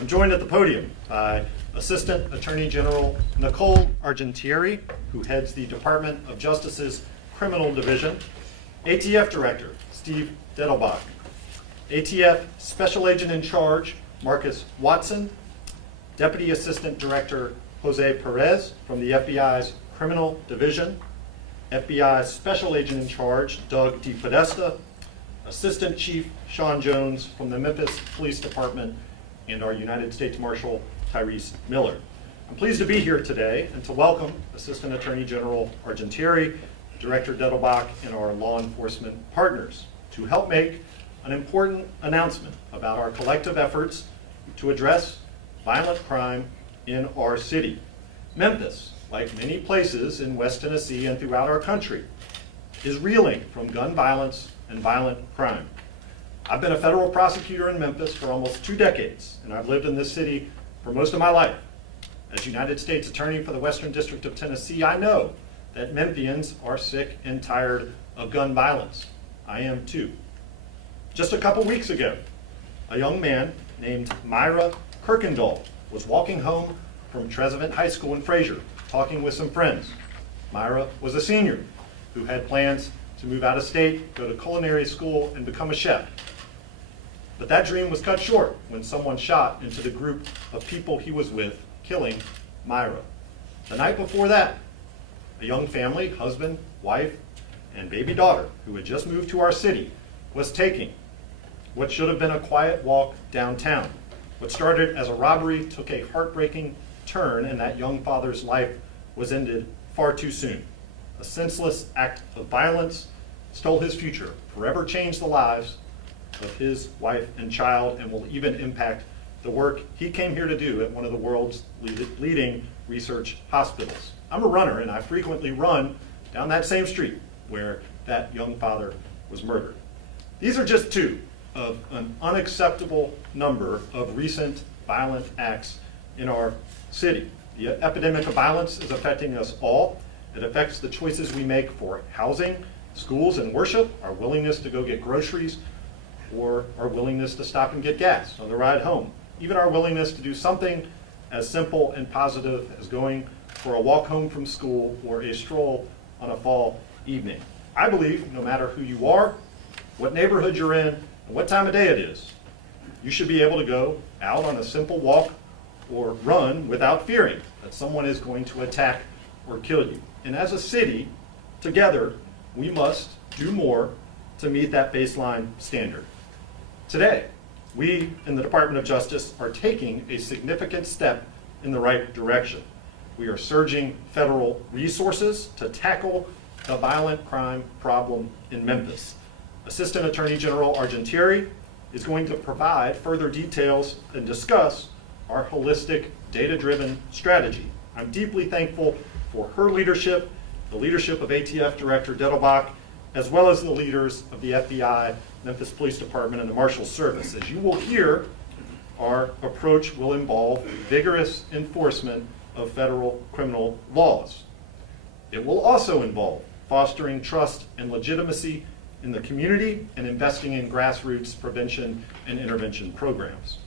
I'm joined at the podium by Assistant Attorney General Nicole Argentieri, who heads the Department of Justice's Criminal Division, ATF Director Steve Dettelbach, ATF Special Agent in Charge Marcus Watson, Deputy Assistant Director Jose Perez from the FBI's Criminal Division, FBI Special Agent in Charge Doug DePodesta, Assistant Chief Sean Jones from the Memphis Police Department, and our United States Marshal Tyrese Miller. I'm pleased to be here today and to welcome Assistant Attorney General Argentieri, Director Dettelbach, and our law enforcement partners to help make an important announcement about our collective efforts to address violent crime in our city. Memphis, like many places in West Tennessee and throughout our country, is reeling from gun violence and violent crime. I've been a federal prosecutor in Memphis for almost 2 decades, and I've lived in this city for most of my life. As United States Attorney for the Western District of Tennessee, I know that Memphians are sick and tired of gun violence. I am too. Just a couple weeks ago, a young man named Myra Kirkendall was walking home from Trezevant High School in Fraser, talking with some friends. Myra was a senior who had plans to move out of state, go to culinary school, and become a chef. But that dream was cut short when someone shot into the group of people he was with, killing Myra. The night before that, a young family, husband, wife, and baby daughter, who had just moved to our city, was taking what should have been a quiet walk downtown. What started as a robbery took a heartbreaking turn, and that young father's life was ended far too soon. A senseless act of violence stole his future, forever changed the lives of his wife and child, and will even impact the work he came here to do at one of the world's leading research hospitals. I'm a runner, and I frequently run down that same street where that young father was murdered. These are just 2 of an unacceptable number of recent violent acts in our city. The epidemic of violence is affecting us all. It affects the choices we make for housing, schools, and worship, our willingness to go get groceries, or our willingness to stop and get gas on the ride home. Even our willingness to do something as simple and positive as going for a walk home from school or a stroll on a fall evening. I believe no matter who you are, what neighborhood you're in, and what time of day it is, you should be able to go out on a simple walk or run without fearing that someone is going to attack or kill you. And as a city, together, we must do more to meet that baseline standard. Today, we in the Department of Justice are taking a significant step in the right direction. We are surging federal resources to tackle the violent crime problem in Memphis. Assistant Attorney General Argentieri is going to provide further details and discuss our holistic, data-driven strategy. I'm deeply thankful for her leadership, the leadership of ATF Director Dettelbach, as well as the leaders of the FBI, Memphis Police Department, and the Marshal Service. As you will hear, our approach will involve vigorous enforcement of federal criminal laws. It will also involve fostering trust and legitimacy in the community and investing in grassroots prevention and intervention programs.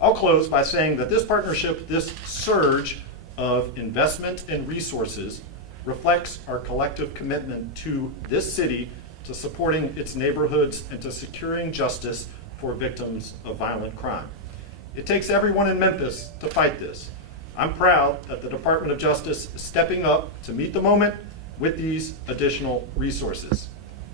I'll close by saying that this partnership, this surge of investment and resources, reflects our collective commitment to this city, to supporting its neighborhoods, and to securing justice for victims of violent crime. It takes everyone in Memphis to fight this. I'm proud that the Department of Justice is stepping up to meet the moment with these additional resources.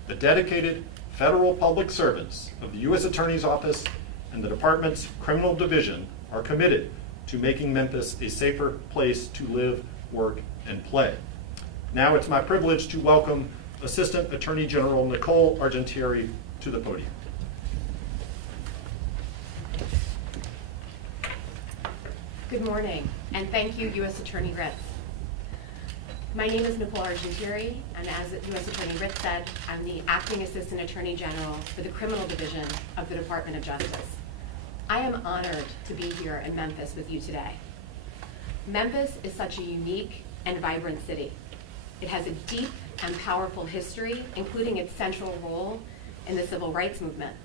The dedicated federal public servants of the U.S. Attorney's Office and the Department's Criminal Division are committed to making Memphis a safer place to live, work, and play. Now it's my privilege to welcome Assistant Attorney General Nicole Argentieri to the podium. Good morning, and thank you, U.S. Attorney Ritz. My name is Nicole Argentieri, and as U.S. Attorney Ritz said, I'm the Acting Assistant Attorney General for the Criminal Division of the Department of Justice. I am honored to be here in Memphis with you today. Memphis is such a unique and vibrant city. It has a deep and powerful history, including its central role in the civil rights movement.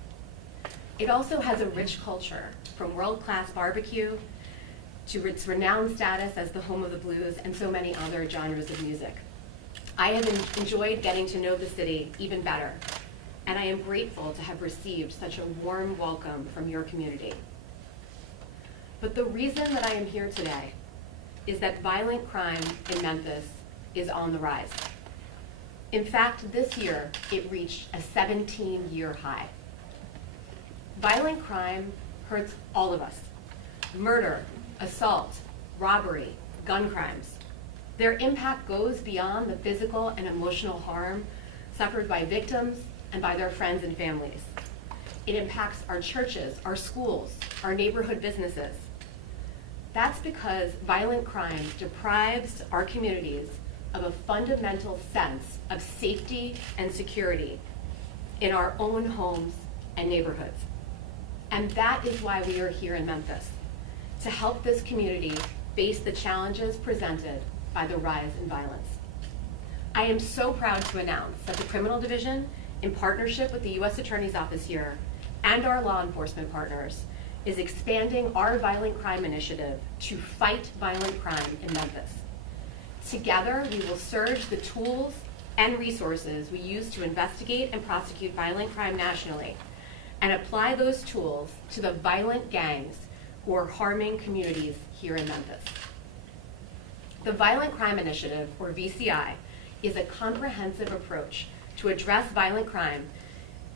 It also has a rich culture, from world-class barbecue to its renowned status as the home of the blues and so many other genres of music. I have enjoyed getting to know the city even better, and I am grateful to have received such a warm welcome from your community. But the reason that I am here today is that violent crime in Memphis is on the rise. In fact, this year, it reached a 17-year high. Violent crime hurts all of us. Murder, assault, robbery, gun crimes. Their impact goes beyond the physical and emotional harm suffered by victims and by their friends and families. It impacts our churches, our schools, our neighborhood businesses. That's because violent crime deprives our communities of a fundamental sense of safety and security in our own homes and neighborhoods. And that is why we are here in Memphis, to help this community face the challenges presented by the rise in violence. I am so proud to announce that the Criminal Division, in partnership with the U.S. Attorney's Office here and our law enforcement partners, is expanding our violent crime initiative to fight violent crime in Memphis. Together, we will surge the tools and resources we use to investigate and prosecute violent crime nationally and apply those tools to the violent gangs who are harming communities here in Memphis. The Violent Crime Initiative, or VCI, is a comprehensive approach to address violent crime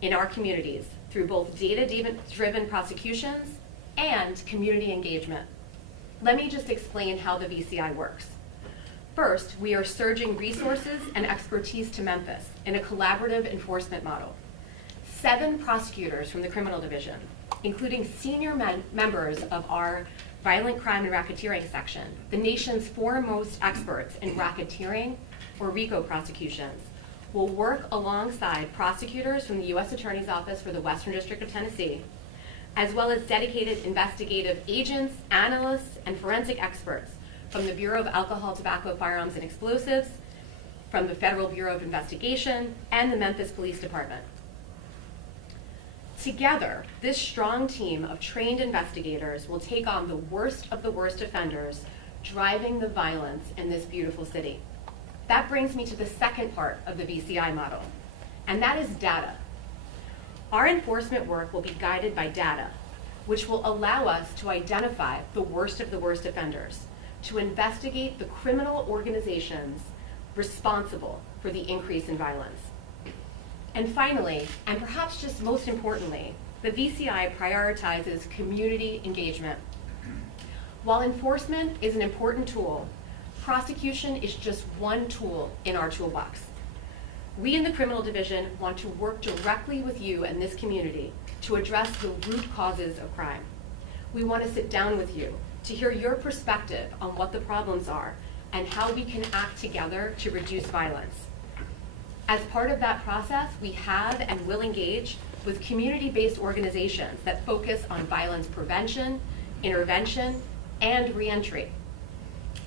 in our communities through both data-driven prosecutions and community engagement. Let me just explain how the VCI works. First, we are surging resources and expertise to Memphis in a collaborative enforcement model. 7 prosecutors from the Criminal Division, including senior members of our Violent Crime and Racketeering section, the nation's foremost experts in racketeering or RICO prosecutions, will work alongside prosecutors from the U.S. Attorney's Office for the Western District of Tennessee, as well as dedicated investigative agents, analysts, and forensic experts from the Bureau of Alcohol, Tobacco, Firearms, and Explosives, from the Federal Bureau of Investigation, and the Memphis Police Department. Together, this strong team of trained investigators will take on the worst of the worst offenders driving the violence in this beautiful city. That brings me to the second part of the VCI model, and that is data. Our enforcement work will be guided by data, which will allow us to identify the worst of the worst offenders, to investigate the criminal organizations responsible for the increase in violence. And finally, and perhaps just most importantly, the VCI prioritizes community engagement. While enforcement is an important tool, prosecution is just one tool in our toolbox. We in the Criminal Division want to work directly with you and this community to address the root causes of crime. We want to sit down with you to hear your perspective on what the problems are and how we can act together to reduce violence. As part of that process, we have and will engage with community-based organizations that focus on violence prevention, intervention, and reentry.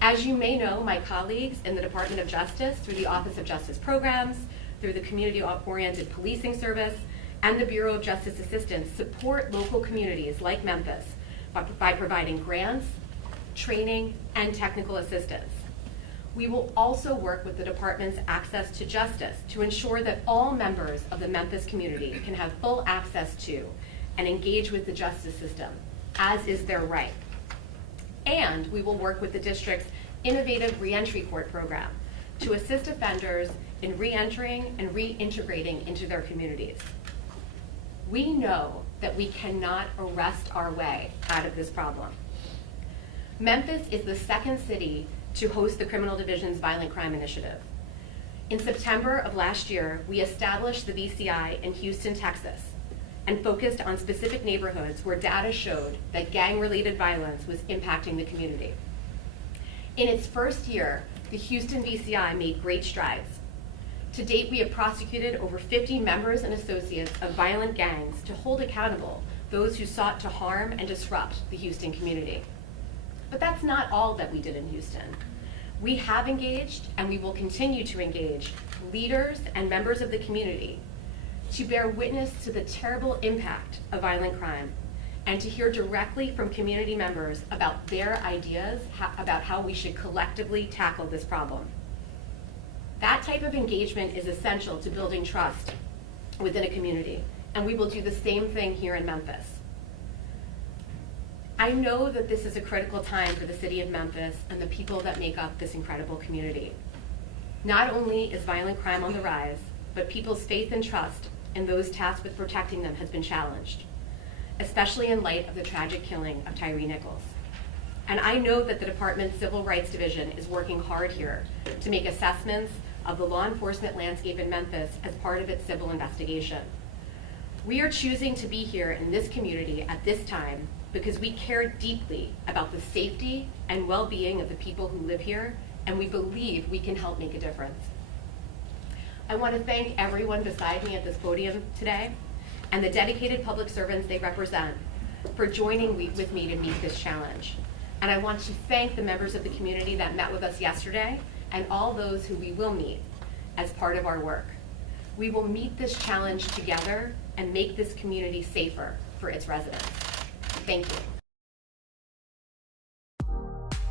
As you may know, my colleagues in the Department of Justice, through the Office of Justice Programs, through the Community-Oriented Policing Service, and the Bureau of Justice Assistance, support local communities like Memphis by providing grants, training, and technical assistance. We will also work with the department's Access to Justice to ensure that all members of the Memphis community can have full access to and engage with the justice system, as is their right. And we will work with the district's innovative reentry court program to assist offenders in reentering and reintegrating into their communities. We know that we cannot arrest our way out of this problem. Memphis is the second city to host the Criminal Division's Violent Crime Initiative. In September of last year, we established the VCI in Houston, Texas, and focused on specific neighborhoods where data showed that gang-related violence was impacting the community. In its first year, the Houston VCI made great strides. To date, we have prosecuted over 50 members and associates of violent gangs to hold accountable those who sought to harm and disrupt the Houston community. But that's not all that we did in Houston. We have engaged, and we will continue to engage, leaders and members of the community to bear witness to the terrible impact of violent crime, and to hear directly from community members about their ideas about how we should collectively tackle this problem. That type of engagement is essential to building trust within a community, and we will do the same thing here in Memphis. I know that this is a critical time for the city of Memphis and the people that make up this incredible community. Not only is violent crime on the rise, but people's faith and trust in those tasked with protecting them has been challenged, especially in light of the tragic killing of Tyree Nichols. And I know that the Department's Civil Rights Division is working hard here to make assessments of the law enforcement landscape in Memphis as part of its civil investigation. We are choosing to be here in this community at this time because we care deeply about the safety and well-being of the people who live here, and we believe we can help make a difference. I want to thank everyone beside me at this podium today and the dedicated public servants they represent for joining with me to meet this challenge. And I want to thank the members of the community that met with us yesterday and all those who we will meet as part of our work. We will meet this challenge together and make this community safer for its residents. Thank you.